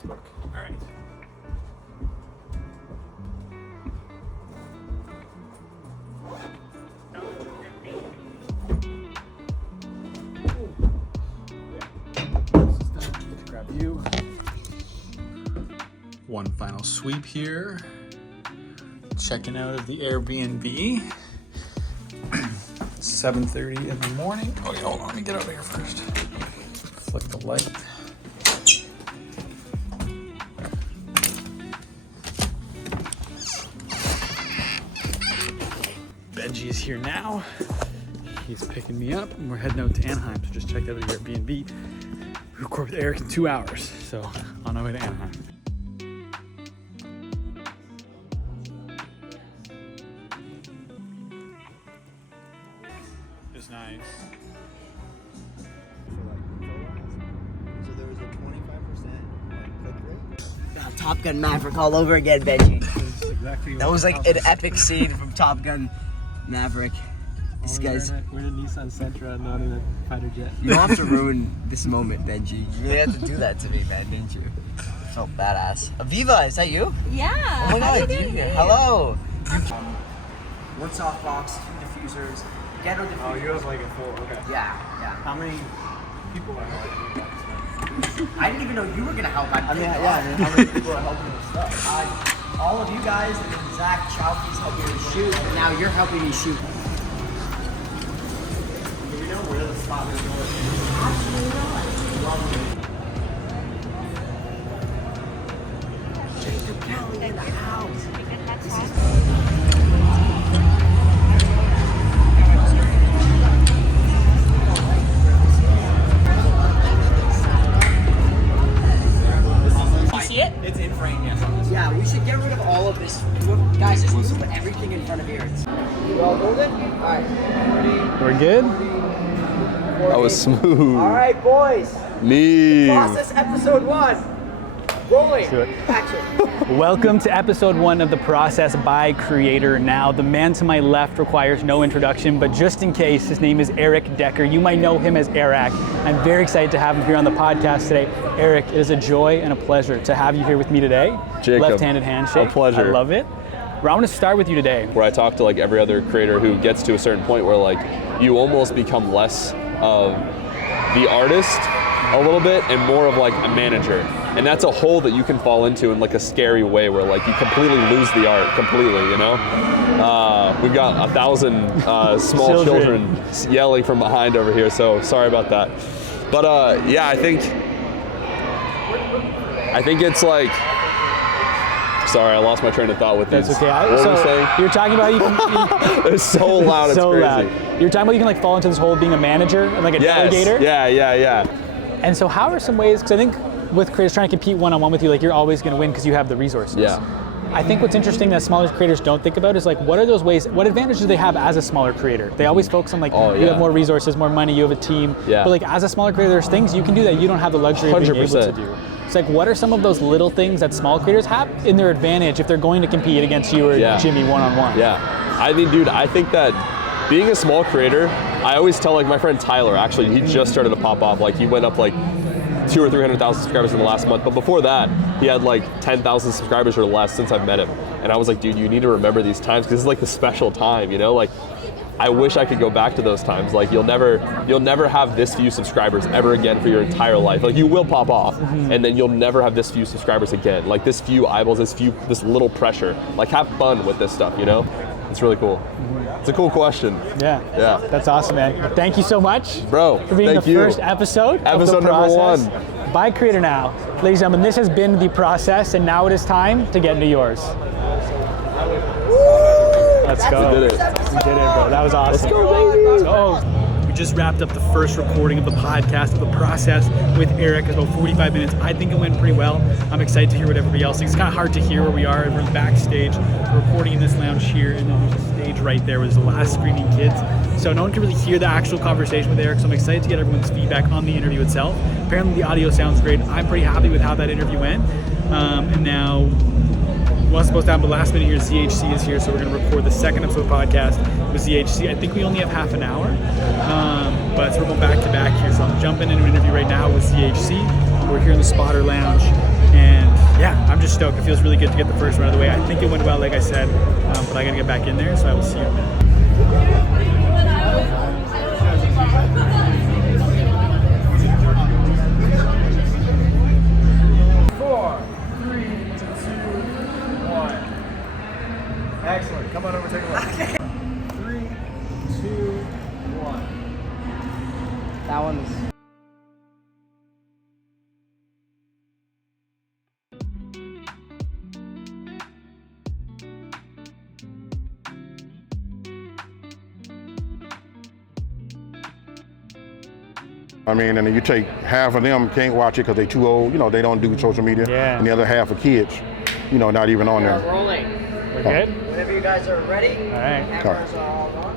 guest book. All right. Grab you. One final sweep here. Checking out of the Airbnb. 7:30 in the morning. Oh yeah, hold on, let me get out of here first. Flick the light. Benji is here now. He's picking me up and we're heading out to Anaheim. So just checked out the Airbnb. We record with Eric in 2 hours. So on our way to Anaheim. It's nice. So there was a 25% click rate? Top Gun Maverick all over again, Benji. Exactly. That was like an epic scene from Top Gun Maverick. This guy's. We're in a Nissan Sentra, not in a fighter jet. You don't have to ruin this moment, Benji. You really had to do that to me, man, didn't you? So badass. Aviva, is that you? Yeah. Oh my How god, you you doing? here. Hello. One softbox, 2 diffusers, ghetto diffuser. Oh, you have like a full, okay. Yeah. How many people are helping you guys? I didn't even know you were gonna help. I mean, how many people are helping with stuff? All of you guys, and then Zach Chowkey's helping me shoot, and now you're helping me shoot. Do we know where the spot is going? Absolutely not. Jacob Kelly in the house. You see it? It's in frame, yes. Yeah, we should get rid of all of this. Guys, just move everything in front of here. You all golden? Alright. We're good? That was smooth. Alright, boys. Neat. Process episode 1. Rolling. Action. Welcome to episode 1 of The Process by Creator Now. The man to my left requires no introduction, but just in case, his name is Eric Decker. You might know him as Eric. I'm very excited to have him here on the podcast today. Eric, it is a joy and a pleasure to have you here with me today. Jacob, left-handed handshake. a pleasure. I love it. I want to start with you today. Where I talk to like every other creator who gets to a certain point where like you almost become less of the artist a little bit and more of like a manager. And that's a hole that you can fall into in like a scary way where like you completely lose the art completely, you know? We've got 1,000 small children yelling from behind over here, so sorry about that. But yeah, I think it's like, sorry, I lost my train of thought with That's these. okay. What were we saying? You're talking about you can. It's so loud, so it's loud. crazy. You're talking about you can like fall into this hole of being a manager and like a delegator. Yeah. And so how are some ways, because I think with creators trying to compete one-on-one with you, like you're always going to win because you have the resources. Yeah. I think what's interesting that smaller creators don't think about is like, what are those ways, what advantages do they have as a smaller creator? They always focus on like, you have more resources, more money, you have a team. Yeah. But like as a smaller creator, there's things you can do that you don't have the luxury of being able to 100%. do. It's like, what are some of those little things that small creators have in their advantage if they're going to compete against you or Jimmy one-on-one? Yeah. I mean, dude, I think that being a small creator, I always tell like my friend Tyler, actually, he just started to pop off. Like he went up like 200,000 or 300,000 subscribers in the last month. But before that, he had like 10,000 subscribers or less since I've met him. And I was like, dude, you need to remember these times because this is like the special time, you know? Like, I wish I could go back to those times. Like, you'll never have this few subscribers ever again for your entire life. Like, you will pop off, and then you'll never have this few subscribers again. Like, this few eyeballs, this little pressure. Like, have fun with this stuff, you know? It's really cool. It's a cool question. Yeah. That's awesome, man. Thank you so much, bro. for being thank the you. first episode of Episode The number Process 1 by Creator Now. Ladies and gentlemen, this has been The Process, and now it is time to get into yours. Let's go. We did it. We did it, bro. That was awesome. Let's go, baby. Let's go. We just wrapped up the first recording of the podcast of The Process with Eric. It's about 45 minutes. I think it went pretty well. I'm excited to hear what everybody else thinks. It's kind of hard to hear where we are. Everyone's backstage. We're recording in this lounge here, and then there's a stage right there where there's the last screaming kids. So no one can really hear the actual conversation with Eric, so I'm excited to get everyone's feedback on the interview itself. Apparently the audio sounds great. I'm pretty happy with how that interview went. And now, wasn't supposed to happen, but last minute here, ZHC is here, so we're going to record the second episode of the podcast with ZHC. I think we only have half an hour, but so we're going back to back here. So I'm jumping into an interview right now with ZHC. We're here in the Spotter Lounge. And yeah, I'm just stoked. It feels really good to get the first one out of the way. I think it went well, like I said, but I gotta get back in there, so I will see you in a minute. 4, 3, 2, 1. Excellent. Come on over, take a look. 3, 2, 1. That one's. I mean, and then you take half of them can't watch it because they too old. You know, they don't do social media. Yeah. And the other half of kids, you know, not even on there. Rolling. We're good? Whenever you guys are ready. All right. Cameras are all on.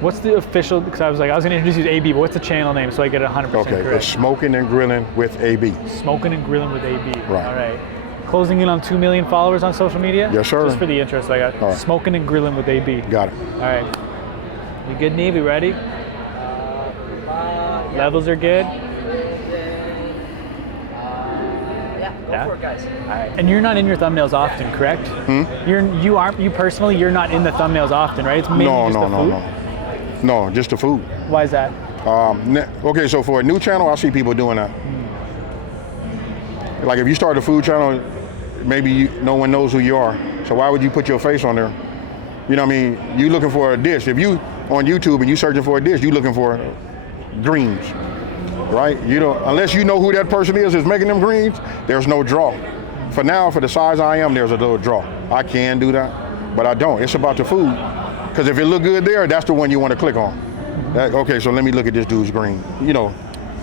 What's the official, because I was going to introduce you to AB, but what's the channel name so I get it 100% Okay, correct? it's Smoking and Grilling with AB. Smoking and Grilling with AB. Right. All right. Closing in on 2 million followers on social media? Yes, sir. Just for the interest, I got All right. Smoking and Grilling with AB. Got it. All right. You good, Neve? You ready? Yeah. Levels are good? Yeah, go Yeah? for it, guys. All right. And you're not in your thumbnails often, correct? You personally, you're not in the thumbnails often, right? It's mainly No, just no, the no, food? no. No, just the food. Why is that? Okay, so for a new channel, I see people doing that. Like if you start a food channel, maybe no one knows who you are. So why would you put your face on there? You know what I mean? You looking for a dish. If you on YouTube and you searching for a dish, you looking for greens, right? You don't, unless you know who that person is making them greens, there's no draw. For now, for the size I am, there's a little draw. I can do that, but I don't. It's about the food. Because if it look good there, that's the one you want to click on. Okay, so let me look at this dude's green, you know.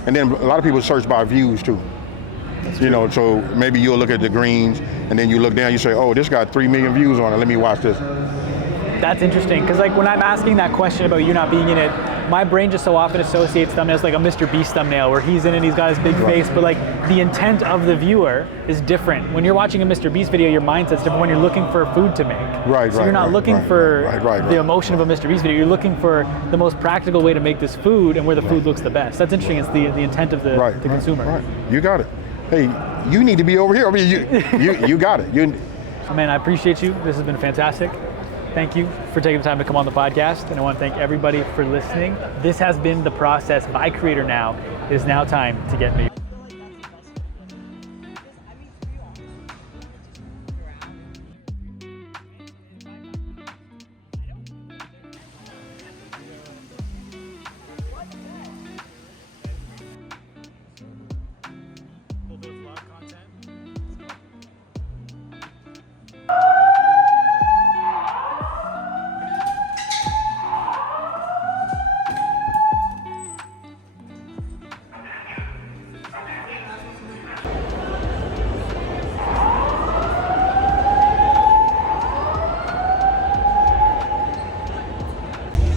And then a lot of people search by views too. You know, so maybe you'll look at the greens and then you look down, you say, oh, this got 3 million views on it, let me watch this. That's interesting, because like when I'm asking that question about you not being in it, my brain just so often associates thumbnails like a Mr. Beast thumbnail where he's in it, he's got his big face, but like the intent of the viewer is different. When you're watching a Mr. Beast video, your mindset's different when you're looking for food to make. Right, so right, you're not right, looking right, for right, the emotion of a Mr. Beast video, you're looking for the most practical way to make this food and where the food looks the best. That's interesting, it's the intent of the consumer. Right. You got it. Hey, you need to be over here. I mean, you got it. Oh, man, I appreciate you. This has been fantastic. Thank you for taking the time to come on the podcast, and I want to thank everybody for listening. This has been The Process by Creator Now. It is now time to get me.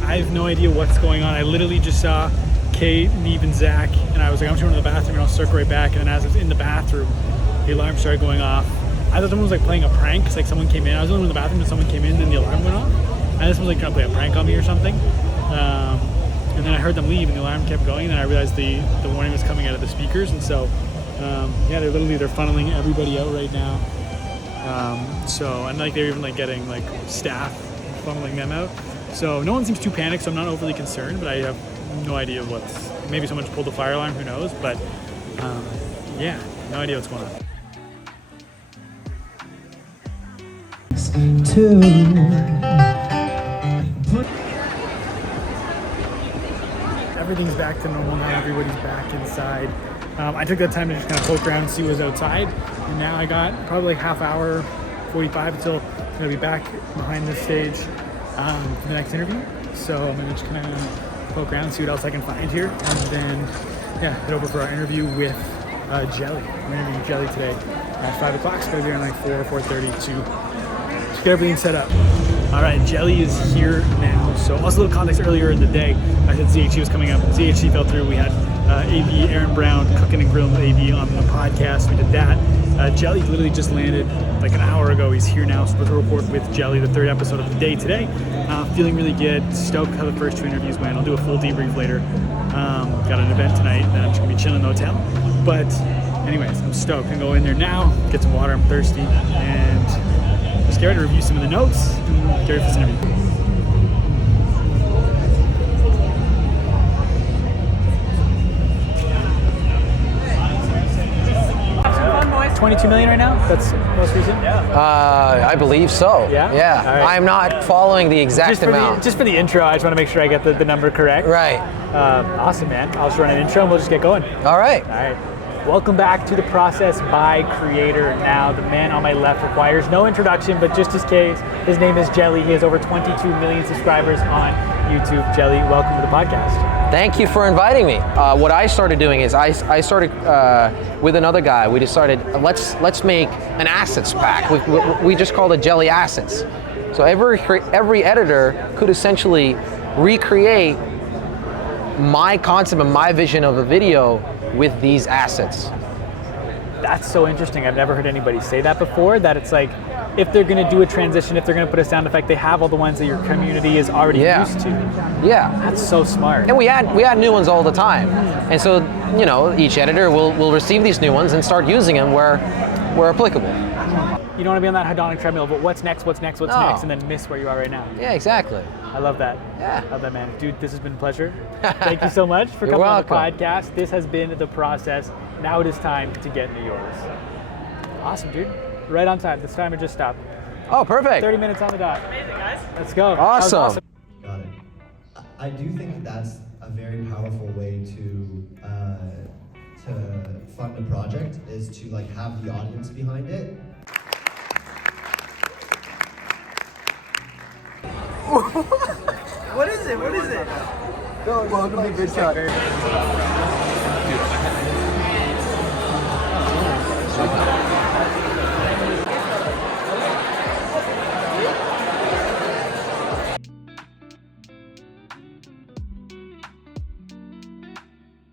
I have no idea what's going on. I literally just saw Kate, Neve, and Zach, and I was like, I'm just going to the bathroom and I'll circle right back. And then as I was in the bathroom, the alarm started going off. I thought someone was like playing a prank, because like someone came in. I was in the bathroom and someone came in, and then the alarm went off. And this was like trying to play a prank on me or something. And then I heard them leave, and the alarm kept going. And then I realized the warning was coming out of the speakers, and so yeah, they're funneling everybody out right now. And like they're even like getting like staff funneling them out. So no one seems too panicked, so I'm not overly concerned, but I have no idea maybe someone just pulled the fire alarm, who knows, but yeah, no idea what's going on. Everything's back to normal now, everybody's back inside. I took that time to just kind of poke around and see what was outside, and now I got probably like half hour, 45 until I'm gonna be back behind this stage for the next interview. So I'm gonna just kind of poke around and see what else I can find here, and then yeah, head over for our interview with Jelly. We're interviewing Jelly today at 5 o'clock, so I'll be there at like 4:30 to get everything set up. All right, Jelly is here now. So also a little context, earlier in the day, I said ZHC was coming up. ZHC fell through. We had AB, Aaron Brown, Cooking and Grilling with AB on the podcast. We did that. Jelly literally just landed like an hour ago. He's here now, so we're going to record with Jelly, the third episode of the day today. Feeling really good, stoked how the first 2 interviews went. I'll do a full debrief later. Got an event tonight, and I'm just going to be chilling in the hotel. But Anyways, I'm stoked. I'm gonna go in there now, get some water, I'm thirsty, and just get ready to review some of the notes and get ready for this interview. 22 million right now? That's most recent? I believe so. Yeah? Yeah. All right. I'm not following the exact amount. Just for the intro, I just want to make sure I get the number correct. Right. Awesome, man. I'll just run an intro and we'll just get going. All right. All right. Welcome back to the Process by Creator. Now, the man on my left requires no introduction, but just in case, his name is Jelly. He has over 22 million subscribers on YouTube. Jelly, welcome to the podcast. Thank you for inviting me. What I started doing is I started with another guy. We decided let's make an assets pack. We just called it Jelly Assets. So every editor could essentially recreate my concept and my vision of a video with these assets. That's so interesting. I've never heard anybody say that before, that it's like, if they're gonna do a transition, if they're gonna put a sound effect, they have all the ones that your community is already used to. Yeah. That's so smart. And we add new ones all the time. And so, you know, each editor will receive these new ones and start using them where applicable. You don't want to be on that hedonic treadmill, but what's next, No. and then miss where you are right now. Yeah, exactly. I love that. Yeah. I love that, man. Dude, this has been a pleasure. Thank you so much for coming on the podcast. This has been The Process. Now it is time to get into yours. Awesome, dude. Right on time. This timer just stopped. Oh, perfect. 30 minutes on the dot. Amazing, guys. Let's go. That was Awesome. Got it. I do think that's a very powerful way to fund a project, is to like have the audience behind it. What is it? What is it? Welcome to VidCon.